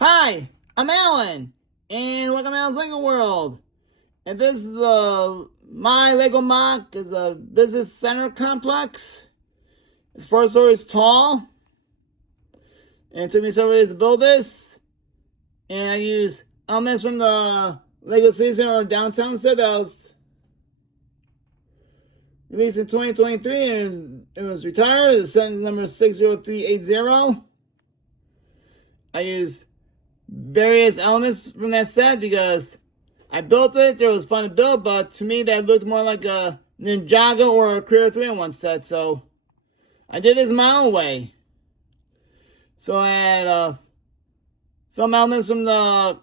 Hi, I'm Alan, and welcome to Alan's Lego World. And this is my Lego mock is a business center complex. It's 4 stories tall, and it took me several days to build this. And I used elements from the Lego City Center or downtown set that was released in 2023, and it was retired. It's set number 60380. I used various elements from that set because I built it. It was fun to build, but to me that looked more like a Ninjago or a Career 3-in-1 set, so I did this my own way. So I had some elements from the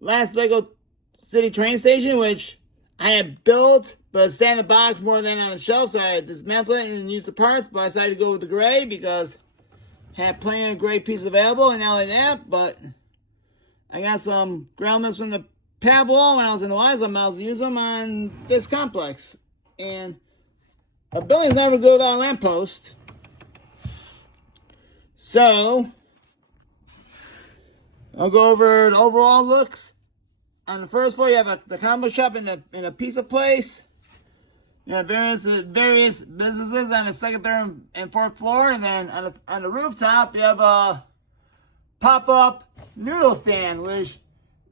last Lego City train station, which I had built but stayed in the box more than on the shelf, so I dismantled it and used the parts, but I decided to go with the gray because I had plenty of gray pieces available, and not only that, but I got some gray elements from the pad wall when I was in Hawaii, so I might as well use them on this complex. And a building's never good without a lamppost. So I'll go over the overall looks. On the first floor, you have the combo shop in a pizza place. You have various businesses on the second, third, and fourth floor, and then on the rooftop, you have a pop-up noodle stand, which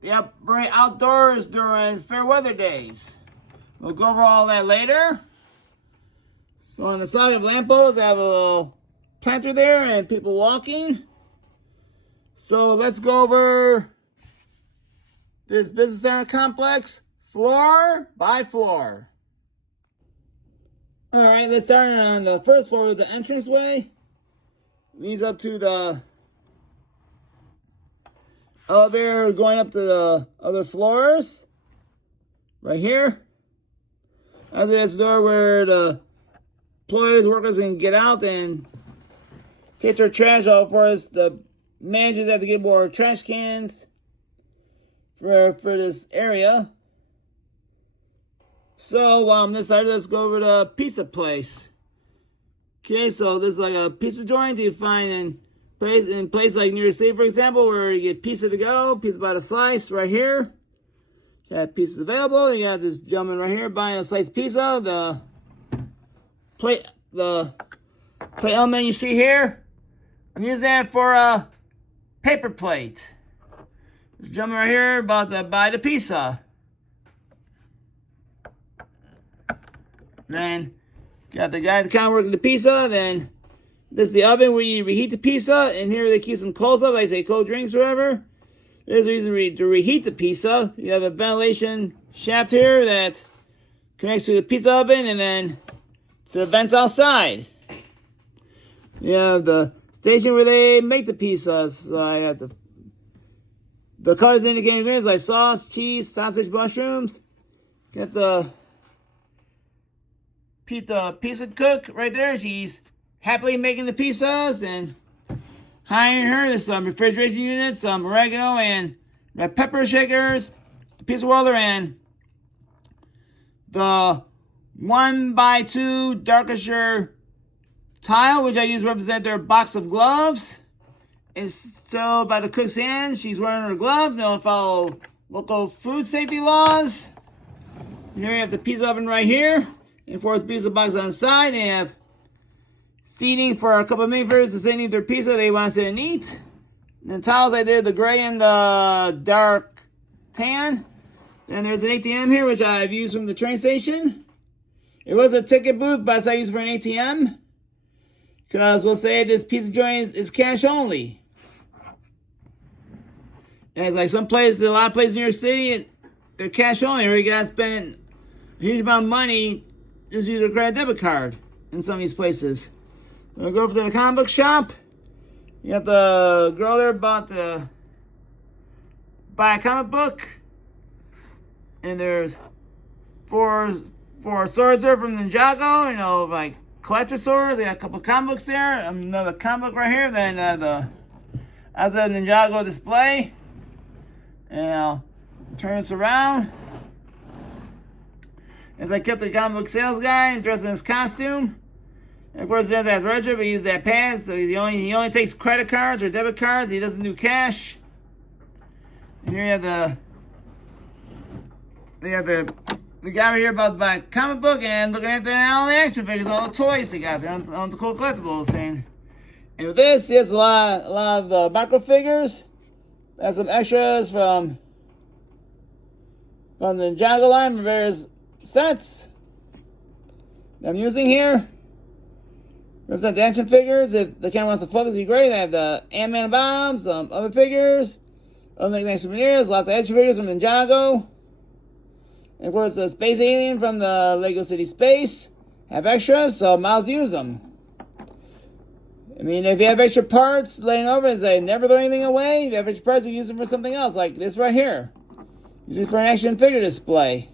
they operate outdoors during fair weather days. We'll go over all that later. So on the side of lampposts, I have a little planter there and people walking. So let's go over this business center complex floor by floor. All right, let's start on the first floor with the entranceway. Leads up to the elevator going up to the other floors. Right here. After this door where the employees, workers can get out and take their trash out for us. The managers have to get more trash cans for this area. So on this side, let's go over to the pizza place. Okay, so this is like a pizza joint you find in place like New York City, for example, where you get pizza to go, pizza by the slice right here. You have pizzas available. You got this gentleman right here buying a sliced pizza. The plate element you see here, I'm using that for a paper plate. This gentleman right here about to buy the pizza. Then got the guy at the counter working the pizza. Then this is the oven where you reheat the pizza. And here they keep some cold stuff, like say cold drinks or whatever. There's a reason to reheat the pizza. You have a ventilation shaft here that connects to the pizza oven and then to the vents outside. You have the station where they make the pizzas. So I have the colors indicating ingredients like sauce, cheese, sausage, mushrooms. Got the pizza cook right there. She's happily making the pizzas and hiring her. There's some refrigeration units, some oregano and red pepper shakers, a pizza roller, and the 1x2 Darkshire tile, which I use to represent their box of gloves. And so by the cook's hand, she's wearing her gloves. They'll follow local food safety laws. And here you have the pizza oven right here. And for its pizza box on the side, they have seating for a couple of minifigures to sit and eat their pizza they want to sit and eat. And the tiles I did, the gray and the dark tan. Then there's an ATM here, which I've used from the train station. It was a ticket booth, but I used for an ATM. Because we'll say this pizza joint is cash only. And it's like some places, a lot of places in New York City, they're cash only, or you gotta spend a huge amount of money just use a credit debit card in some of these places. We'll go over to the comic book shop. You got the girl there about to buy a comic book. And there's four swords there from Ninjago, you know, like collector swords. They got a couple of comic books there. Another comic book right here. Then as a Ninjago display. And I'll turn this around. As I kept the comic book sales guy dressed in his costume. And of course, he doesn't have register, but he uses that pass. So he only takes credit cards or debit cards. He doesn't do cash. And here you have the guy right here about to buy a comic book and looking at all the action figures, all the toys they got there on the cool collectibles thing. And with this, there's a lot of micro figures. There's some extras from the Ninjago line from various sets that I'm using here. Represent the action figures. If the camera wants to focus, it'd be great. I have the Ant-Man bombs, some other figures, other nice souvenirs, lots of action figures from Ninjago. And of course, the Space Alien from the Lego City Space. Have extras, so might use them. I mean, if you have extra parts laying over and say, never throw anything away, if you have extra parts, you use them for something else, like this right here. Use it for an action figure display.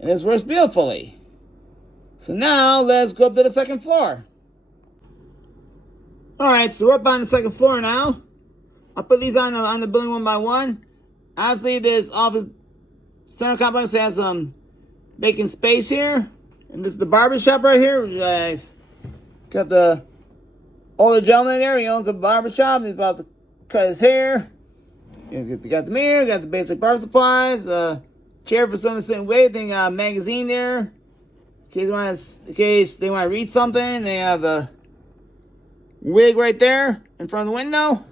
And this works beautifully. So now, let's go up to the second floor. Alright, so we're up on the second floor now. I'll put these on the building one by one. Obviously, this office center complex has some vacant space here. And this is the barber shop right here, which I've got the older gentleman there. He owns a barber shop. He's about to cut his hair. You got the mirror, got the basic barber supplies, chair for someone sitting waiting, magazine there. In case they want to read something, they have the wig right there in front of the window.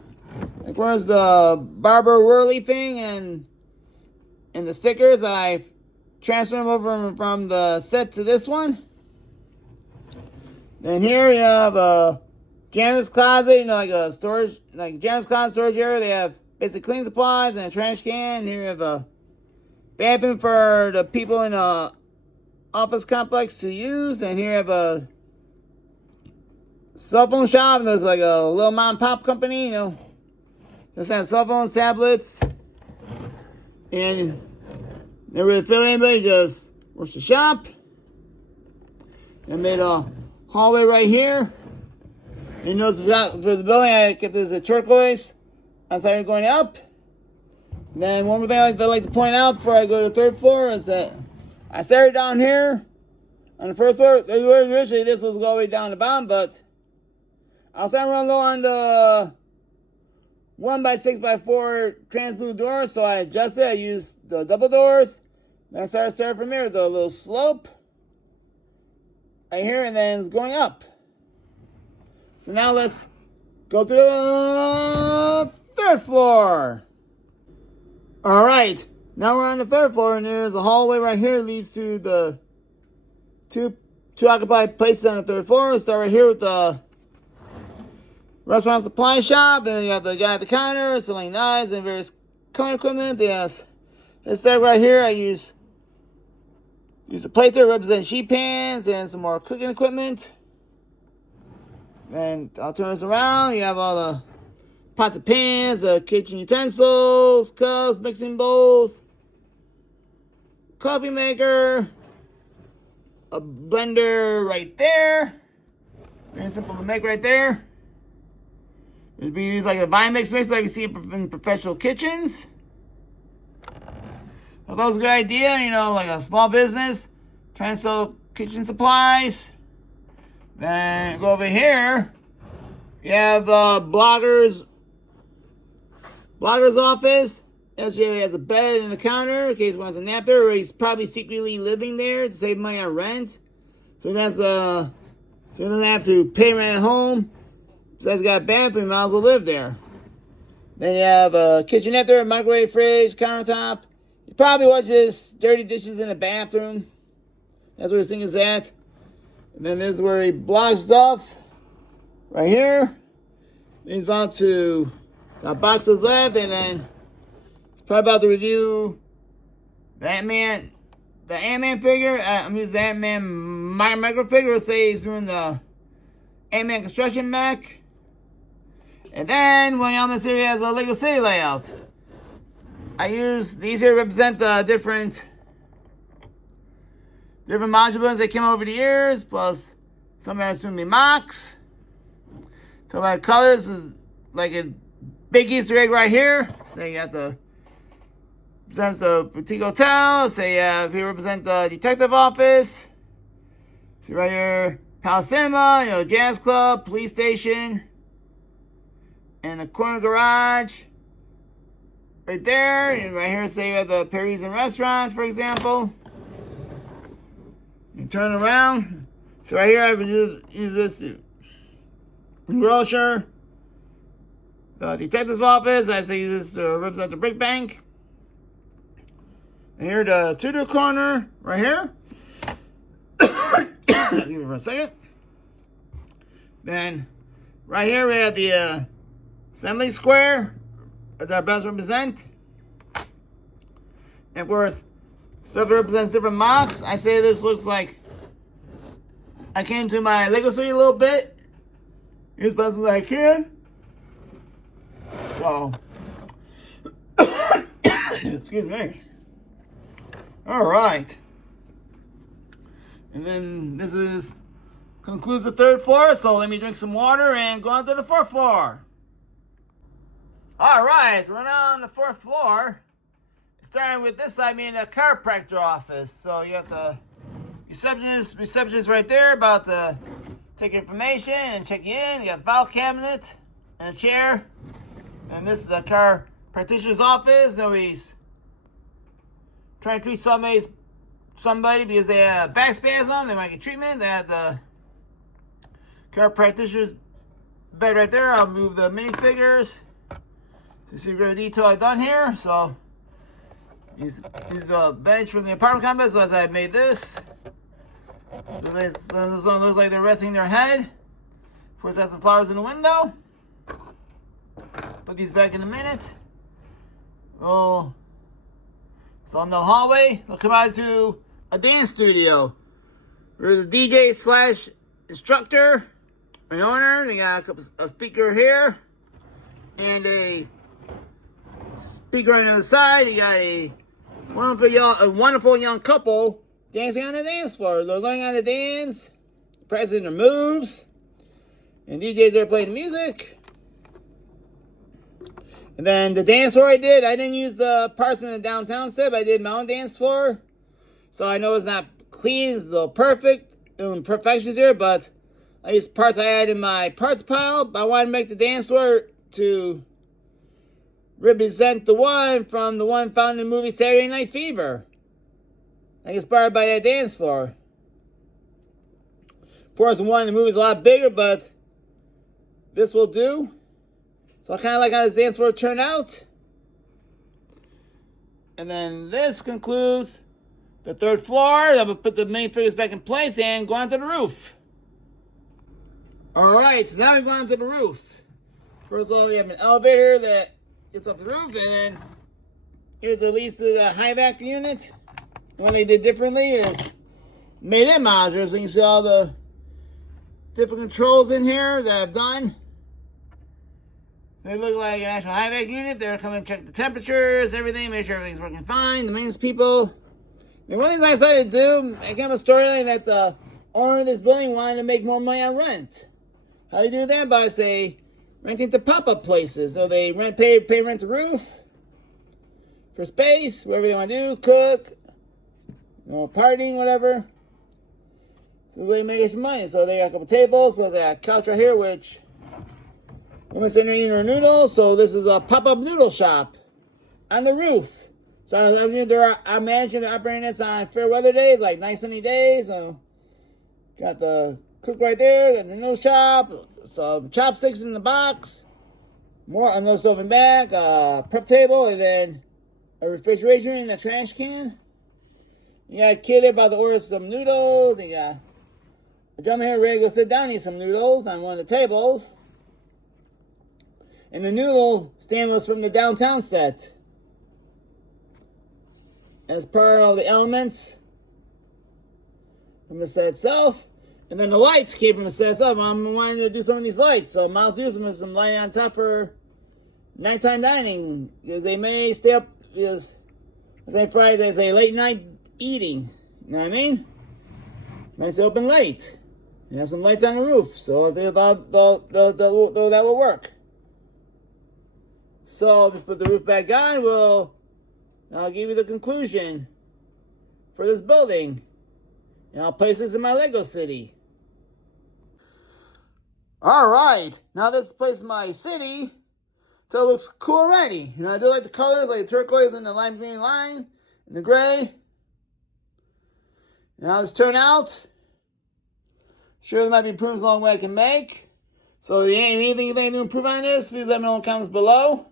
Of course, the barber whirly thing and the stickers, I've transferred them over from the set to this one. Then here you have a janitor's closet, like a storage, like janitor's closet storage area. They have basic cleaning supplies and a trash can. Here you have a bathroom for the people in the office complex to use. And here you have a cell phone shop. There's like a little mom and pop company, This has cell phones, tablets, and never really feel anybody, just works the shop. I made a hallway right here. You notice for the building, I kept this a turquoise. I started going up. Then one more thing I'd like to point out before I go to the third floor is that I started down here on the first floor. Originally, this was all the way down the bottom, but I was starting to run low on the 1x6x4 trans blue doors, so I adjusted. I used the double doors. Then I started from here with a little slope right here, and then it's going up. So now let's go to the third floor. All right, now we're on the third floor, and there's a hallway right here that leads to the two occupied places on the third floor. Let's start right here with the restaurant supply shop, and you have the guy at the counter selling knives and various cooking equipment. Yes, this step right here, I use a plate there to represent sheet pans and some more cooking equipment. And I'll turn this around. You have all the pots and pans, the kitchen utensils, cups, mixing bowls, coffee maker, a blender right there. Very simple to make right there. It'd be used like a Vitamix mixer like you see in professional kitchens. So that was a good idea, like a small business trying to sell kitchen supplies. Then go over here. You have blogger's office. SJ has a bed and a counter in case he wants a nap there, or he's probably secretly living there to save money on rent. So he doesn't have to pay rent at home. Besides, he's got a bathroom, he might as well live there. Then you have a kitchenette there, a microwave, fridge, countertop. He probably watches dirty dishes in the bathroom. That's where his thing is at. And then this is where he blocks stuff. Right here. He's about to got boxes left, and then he's probably about to review the Ant-Man figure. I'm using the Ant-Man micro figure. Let's say he's doing the Ant-Man construction mech. And then when Elman City has a Lego City layout. I use these here to represent the different module buildings that came over the years, plus some are soon to be mocks. So my colors is like a big Easter egg right here. So you got represents the boutique hotel. So you have here represent the detective office. See right here, Palace Cinema, jazz club, police station, and the corner garage. right there. And right here, say you have the Parisian restaurant, for example. You turn around. So right here, I would use this grocer. The detective's office, I say use this to represent the brick bank. And here, the to-do corner, right here. Give me for a second. Then, right here, we have the assembly square, as our best represent. And of course, stuff represents different mocks. I say this looks like I came to my Lego City a little bit. As best as I can. So, excuse me. All right. And then this concludes the third floor. So let me drink some water and go on to the fourth floor. All right, we're now on the fourth floor. Starting with this side being the chiropractor office. So you have the receptionist right there about to take information and check you in. You got the file cabinet and a chair. And this is the chiropractor's office. Nobody's trying to treat somebody because they have back spasm. They might get treatment. They have the chiropractor's bed right there. I'll move the minifigures. So you see the detail I've done here. So use the bench from the apartment complex, but as I made this. So this one looks like they're resting their head. Of course, have some flowers in the window. Put these back in a minute. Oh, so in the hallway, we'll come out to a dance studio. There's a DJ slash instructor, an owner. They got a speaker here and a speaker on the other side. You got a wonderful young couple dancing on the dance floor. They're learning how to dance, practicing their moves, and DJs are playing music. And then the dance floor I didn't use the parts from the downtown set, but I did my own dance floor. So I know it's not clean, it's a little perfect, imperfections here, but I used parts I had in my parts pile. But I wanted to make the dance floor to represent the one from the one found in the movie Saturday Night Fever. I inspired by that dance floor. Of course, the one in the movie is a lot bigger, but this will do. So I kind of like how this dance floor turned out. And then this concludes the third floor. I'm going to put the main figures back in place and go onto the roof. Alright, so now we've gone onto the roof. First of all, we have an elevator that gets up the roof. And then here's at least the high vac unit. What they did differently is made in modular. So you can see all the different controls in here that I've done. They look like an actual high vac unit. They're coming to check the temperatures, everything, make sure everything's working fine. The maintenance people. And one thing I decided to do, I got a storyline that the owner of this building wanted to make more money on rent. How do you do that? By, say, renting to pop-up places. So they pay rent the roof for space, whatever they want to do, cook, partying, whatever. So the way they make some money. So they got a couple tables, so they got a couch right here, which woman's sitting there eating her noodles. So this is a pop-up noodle shop on the roof. So I imagine they're operating this on fair weather days, like nice sunny days. So got the cook right there, got the noodle shop, some chopsticks in the box, more on the stove and back, prep table, and then a refrigeration and a trash can. You got a kid there about to order some noodles. You got a gentleman here ready to go sit down and eat some noodles on one of the tables. And the noodle stand was from the downtown set. As part of the elements from the set itself. And then the lights came from the set itself. I'm wanting to do some of these lights. So Miles used them with some lighting on top for nighttime dining. Because they may stay up, because Friday there's a late night eating. You know what I mean? Nice open late. You have some lights on the roof. So that will work. So if we put the roof back on, I'll give you the conclusion for this building. And I'll place this in my Lego city. Alright, now this place is my city. So it looks cool already. You know, I do like the colors, like the turquoise and the lime green line and the gray. And how this turn out. Sure, there might be improvements along the way I can make. So if anything you think to improve on this, please let me know in the comments below.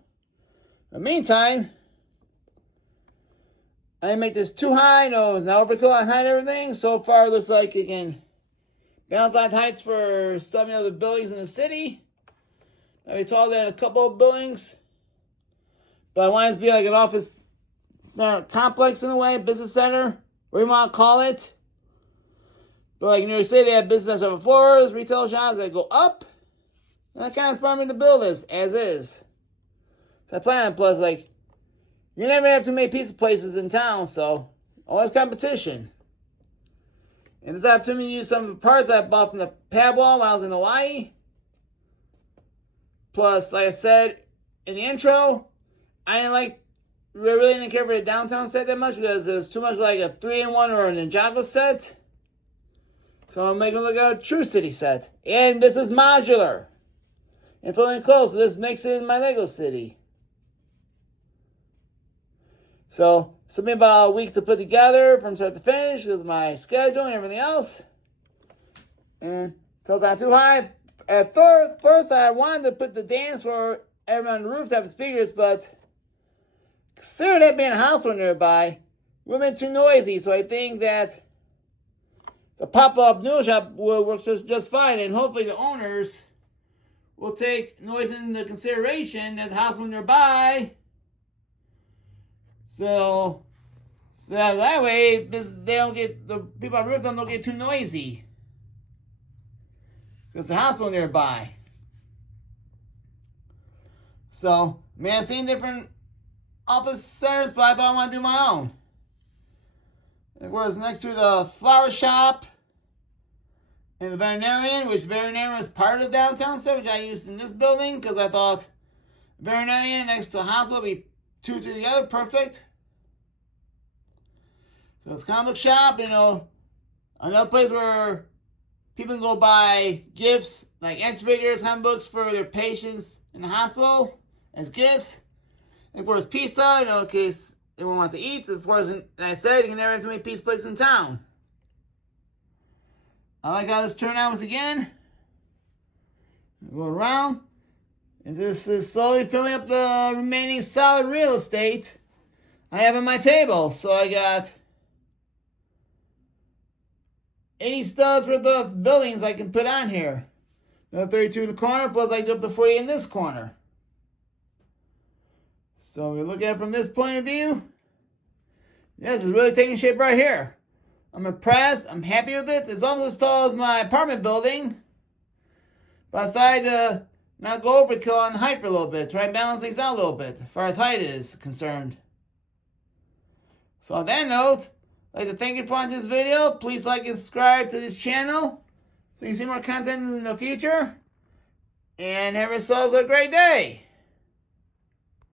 In the meantime, I didn't make this too high. No, it's not overkill on height and everything. So far, it looks like it can balance out heights for some of the buildings in the city. Maybe taller than a couple of buildings. But I want it to be like an office complex in a way, business center, whatever you want to call it. But like in New York City, they have business over floors, retail shops that go up. And that kind of inspired me to build this as is. So I plan on, plus, like, you never have too many pizza places in town, so always competition. And this opportunity to use some of the parts I bought from the pad wall while I was in Hawaii. Plus, like I said in the intro, I really didn't care for the downtown set that much because it was too much like a 3-in-1 or a Ninjago set. So I'm making it look like a true city set. And this is modular. And pulling close, so this makes it in my Lego city. So, it took me about a week to put together from start to finish because of my schedule and everything else. And because I'm too high. At first, I wanted to put the dance floor on the rooftop speakers, but considering there being a house nearby, it would have been too noisy. So I think that the pop-up noodle shop will work just fine, and hopefully the owners will take noise into consideration. There's a house nearby, so that way they don't get, the people on the rooftop don't get too noisy. There's a hospital nearby. So, I've seen different office centers, but I thought I want to do my own. It was next to the flower shop and the veterinarian, which veterinarian was part of the downtown set, which I used in this building because I thought veterinarian next to a hospital would be two together, perfect. So it's comic book shop, another place where people can go buy gifts, like action figures, comic books for their patients in the hospital as gifts. And of course, pizza, in case everyone wants to eat. Of course, I said, you can never have too many pizza places in town. I like how this turned out once again. Go around. And this is slowly filling up the remaining solid real estate I have on my table. So I got 80 studs worth of buildings I can put on here. Another 32 in the corner, plus I do up to 40 in this corner. So we look at it from this point of view. This is really taking shape right here. I'm impressed. I'm happy with it. It's almost as tall as my apartment building. But I decided to not go overkill on height for a little bit. Try to balance things out a little bit as far as height is concerned. So on that note, I'd like to thank you for watching this video. Please like and subscribe to this channel so you can see more content in the future. And have yourselves a great day.